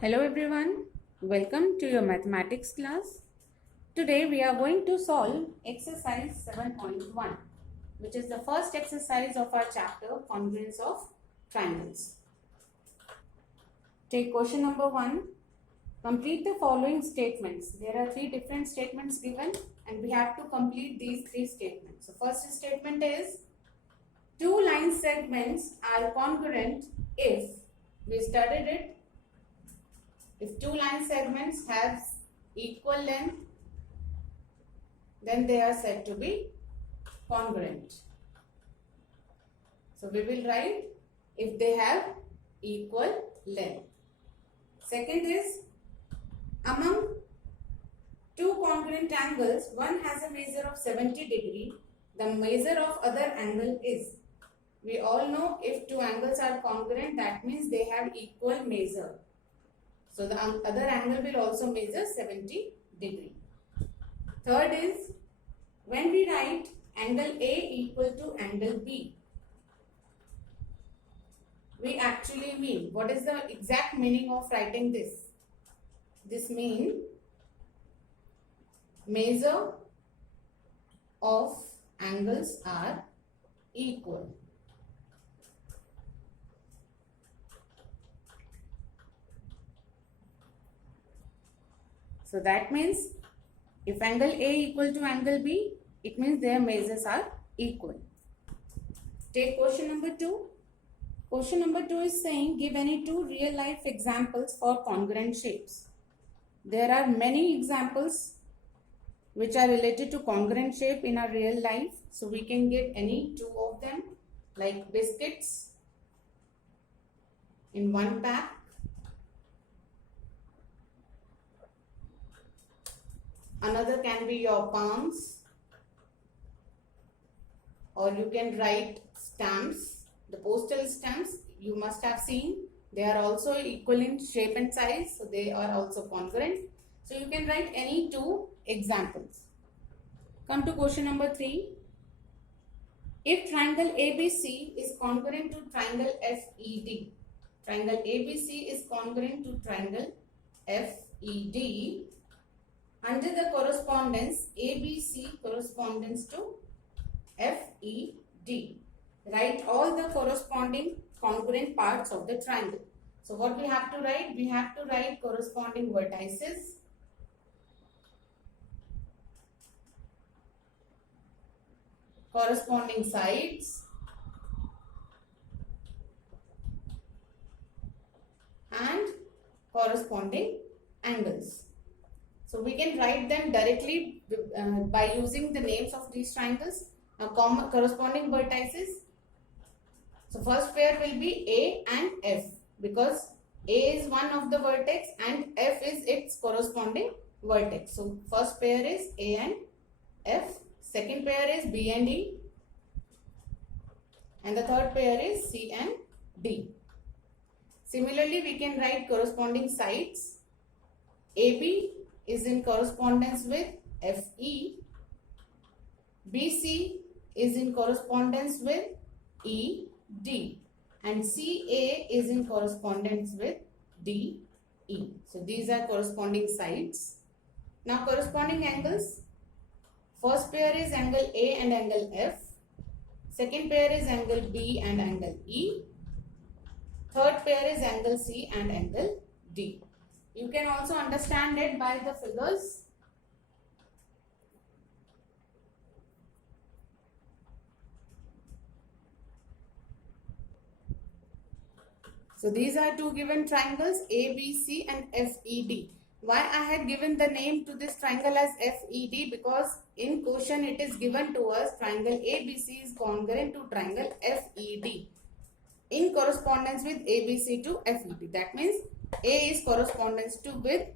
Hello everyone, welcome to your mathematics class. Today we are going to solve exercise 7.1, which is the first exercise of our chapter congruence of triangles. Take question number 1. Complete the following statements. There are 3 different statements given and we have to complete these 3 statements. So first statement is 2 line segments are congruent if we studied it. If 2 line segments have equal length, then they are said to be congruent. So we will write if they have equal length. Second is among 2 congruent angles, one has a measure of 70 degree. The measure of other angle is. We all know if 2 angles are congruent, that means they have equal measure. So the other angle will also measure 70 degree. Third is when we write angle A equal to angle B, we actually mean, what is the exact meaning of writing this? This means measure of angles are equal. So that means if angle A equal to angle B, it means their measures are equal. Take question number 2. Question number 2 is saying give any 2 real life examples for congruent shapes. There are many examples which are related to congruent shape in our real life. So we can give any 2 of them, like biscuits in one pack. Another can be your palms, or you can write stamps. The postal stamps you must have seen. They are also equal in shape and size, so they are also congruent. So you can write any 2 examples. Come to question number 3. If triangle ABC is congruent to triangle FED, triangle ABC is congruent to triangle FED, under the correspondence ABC correspondence to FED, write all the corresponding congruent parts of the triangle. So what we have to write? We have to write corresponding vertices, corresponding sides, and corresponding angles. So we can write them directly by using the names of these triangles. Now corresponding vertices. So first pair will be A and F, because A is one of the vertex and F is its corresponding vertex. So first pair is A and F, second pair is B and E, and the third pair is C and D. Similarly, we can write corresponding sides. AB is in correspondence with FE, BC is in correspondence with ED, and CA is in correspondence with DE. So these are corresponding sides. Now corresponding angles. First pair is angle A and angle F. Second pair is angle B and angle E. Third pair is angle C and angle D. You can also understand it by the figures. So these are 2 given triangles ABC and FED. Why I had given the name to this triangle as FED? Because in question it is given to us triangle ABC is congruent to triangle FED in correspondence with ABC to FED. That means A is correspondence to with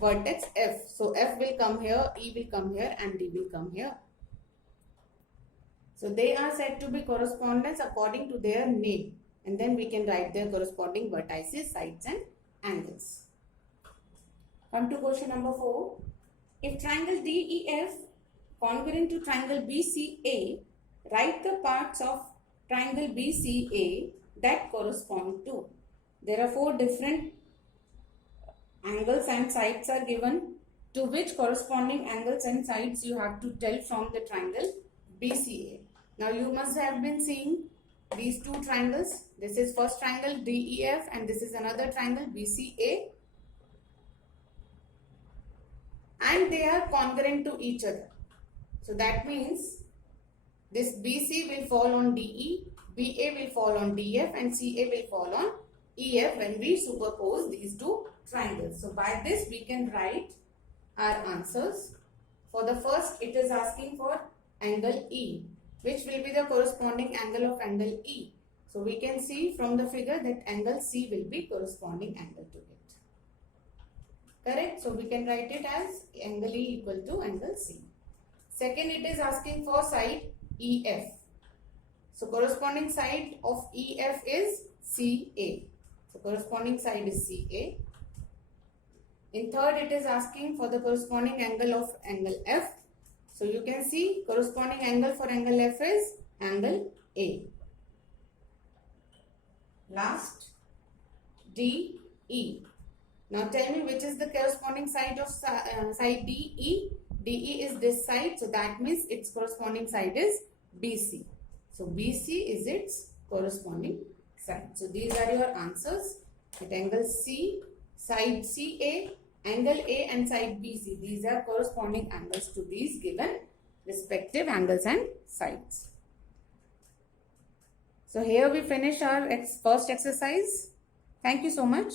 vertex F. So F will come here, E will come here, and D will come here. So they are said to be correspondence according to their name. And then we can write their corresponding vertices, sides and angles. Come to question number 4. If triangle DEF congruent to triangle BCA, write the parts of triangle BCA that correspond to. There are 4 different angles and sides are given, to which corresponding angles and sides you have to tell from the triangle BCA. Now you must have been seeing these two triangles. This is first triangle DEF and this is another triangle BCA, and they are congruent to each other. So that means this BC will fall on DE, BA will fall on DF, and CA will fall on EF when we superpose these two triangles. So by this we can write our answers. For the first, it is asking for angle E, which will be the corresponding angle of angle E. So we can see from the figure that angle C will be corresponding angle to it. Correct? So we can write it as angle E equal to angle C. Second, it is asking for side EF. So corresponding side of EF is CA. So corresponding side is CA. In third, it is asking for the corresponding angle of angle F. So you can see corresponding angle for angle F is angle A. Last, DE. Now tell me which is the corresponding side of side DE. DE is this side, so that means its corresponding side is BC. So BC is its corresponding side. So these are your answers. At angle C, side CA, angle A and side BC. These are corresponding angles to these given respective angles and sides. So here we finish our first exercise. Thank you so much.